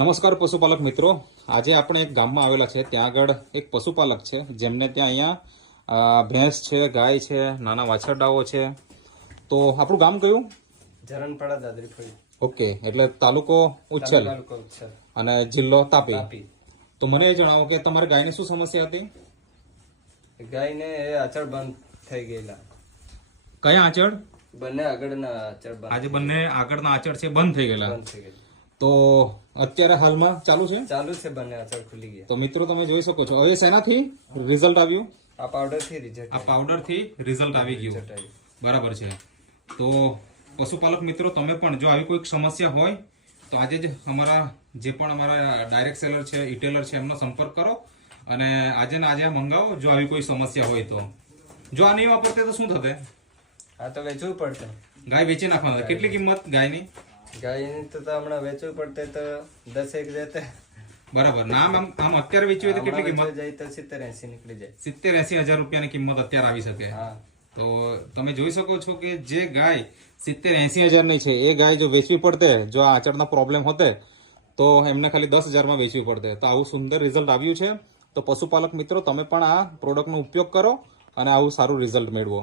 નમસ્કાર પશુપાલક મિત્રો આજે આપણે એક ગામમાં આવેલા છે ત્યાં આગળ એક પશુપાલક છે જેમને ત્યાં અહીંયા ભેંસ છે ગાય છે નાના વાછરડાઓ છે તો આપણું ગામ કયું ઝરણપાડા દાદરીફળી ઓકે એટલે તાલુકો ઉચ્છલ અને જિલ્લો તાપી તો મને એ જણાવો કે તમારે ગાયની શું સમસ્યા હતી ગાયને એ આચળ બંધ થઈ ગયેલા કયા આચળ બંને આગળના આચળ આજે બંને આગળના આચળ છે બંધ થઈ ગયેલા બંધ થઈ ગયેલા તો અત્યારે હાલમાં ચાલુ છે ચાલુ છે બંને અચળ ખુલી ગયા તો મિત્રો તમે જોઈ શકો છો હવે શેનાથી રિઝલ્ટ આવ્યું આ પાવડરથી રિઝલ્ટ આ પાવડરથી રિઝલ્ટ આવી ગયું બરાબર છે તો પશુપાલક મિત્રો તમે પણ જો આવી કોઈક સમસ્યા હોય તો આજે જ અમારા જે પણ અમારા ડાયરેક્ટ સેલર છે ઇટેલર છે એમનો સંપર્ક કરો અને આજે ને આજે મંગાવો જો આવી કોઈ સમસ્યા હોય તો જો આ નહીં વાપરતે તો શું થશે આ તો વેચવું પડશે ગાય વેચી નાખવાનું કેટલી કિંમત ગાયની ગાયની તો હમણાં વેચવું પડતે તો દસેક જતે બરાબર નામ આમ આમ અત્યારે વેચવી તો કેટલી કિંમત જાય સિત્તેર એસી નીકળી જાય સિત્તેર એસી હજાર રૂપિયાની કિંમત અત્યારે આવી શકે તો તમે જોઈ શકો છો કે જે ગાય સિત્તેર એસી હજારની છે એ ગાય જો વેચવી પડતે જો આ આચરણનો પ્રોબ્લેમ હોતે તો એમને ખાલી દસ હજારમાં વેચવી પડતે તો આવું સુંદર રિઝલ્ટ આવ્યું છે તો પશુપાલક મિત્રો તમે પણ આ પ્રોડક્ટનો ઉપયોગ કરો અને આવું સારું રિઝલ્ટ મેળવો